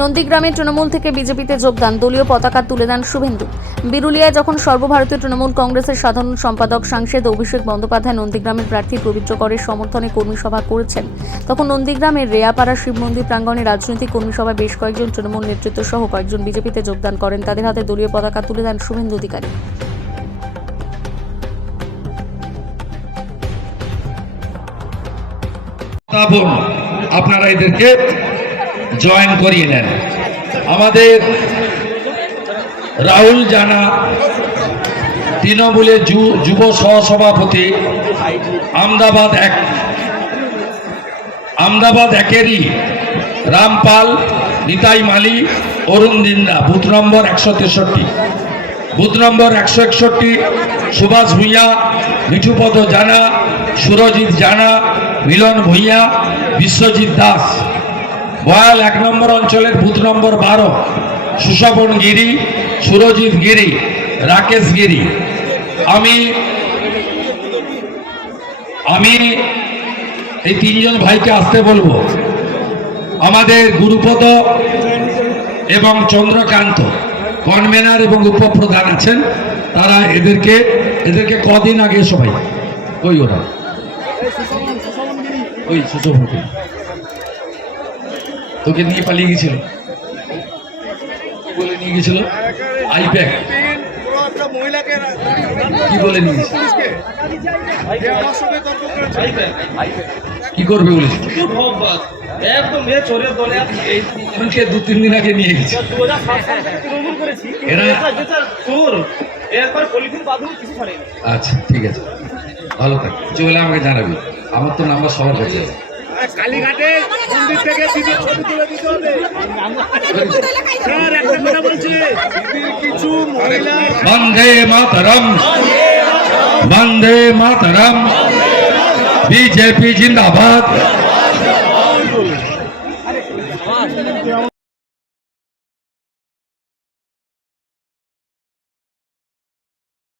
নন্দীগ্রামে তৃণমূল থেকে বিজেপিতে যোগদান, দলীয় পতাকা তুলে দেন শুভেন্দু। বিরুলিয়ায় যখন সর্বভারতীয় তৃণমূল কংগ্রেসের সাধারণ সম্পাদক সাংসদ অভিষেক বন্দ্যোপাধ্যায় নন্দীগ্রামের প্রার্থী পবিত্র করের সমর্থনে কর্মী সভা করেছেন, তখন নন্দীগ্রামের রেয়াপাড়া শিব মন্দির প্রাঙ্গণে রাজনৈতিক কর্মী সভায় বেশ কয়েকজন তৃণমূল নেতৃত্ব সহ কয়েকজন বিজেপিতে যোগদান করেন। তাদের হাতে দলীয় পতাকা তুলে দেন শুভেন্দু অধিকারী। আপনারা এদেরকে জয়েন করিয়ে নেন। আমাদের রাহুল জানা তৃণমূলের যুব সহসভাপতি, আমদাবাদ একেরই Rampal, Nitai Mali, Arun Dinda, booth number 163, booth number 161, Subhash Bhuiyan, Mithupada Jana, Surajit জানা, মিলন ভূঁইয়া, বিশ্বজিৎ দাস। বয়াল 1 নম্বর অঞ্চলের বুথ নম্বর 12, সুশোভন গিরি, সুরজিৎ গিরি, রাকেশ গিরি। আমি এই 3 জন ভাইকে আসতে বলবো। আমাদের গুরুপদ এবং চন্দ্রকান্ত কনভেনার এবং উপপ্রধান আছেন, তারা এদেরকে কদিন আগে সবাই ওরা ওই সুশোভন তোকে নিয়ে পালিয়ে গেছিল, বলে নিয়ে গেছিল আইপ্যাক, কি বলে নিয়ে কি করবে বলেছিল, 2-3 দিন আগে নিয়ে গেছে। আচ্ছা ঠিক আছে, ভালো থাক, কিছু হলে আমাকে জানাবি, আমার তো নাম্বার সবার কাছে আছে। কালীঘাটে মন্দির থেকে দিদির ছবি তুলে দিতে হবে স্যার, একটা কথা বলছি, কিছু মহিলা বন্দে মাতরম, বন্দে মাতরম, বিজেপি জিন্দাবাদ।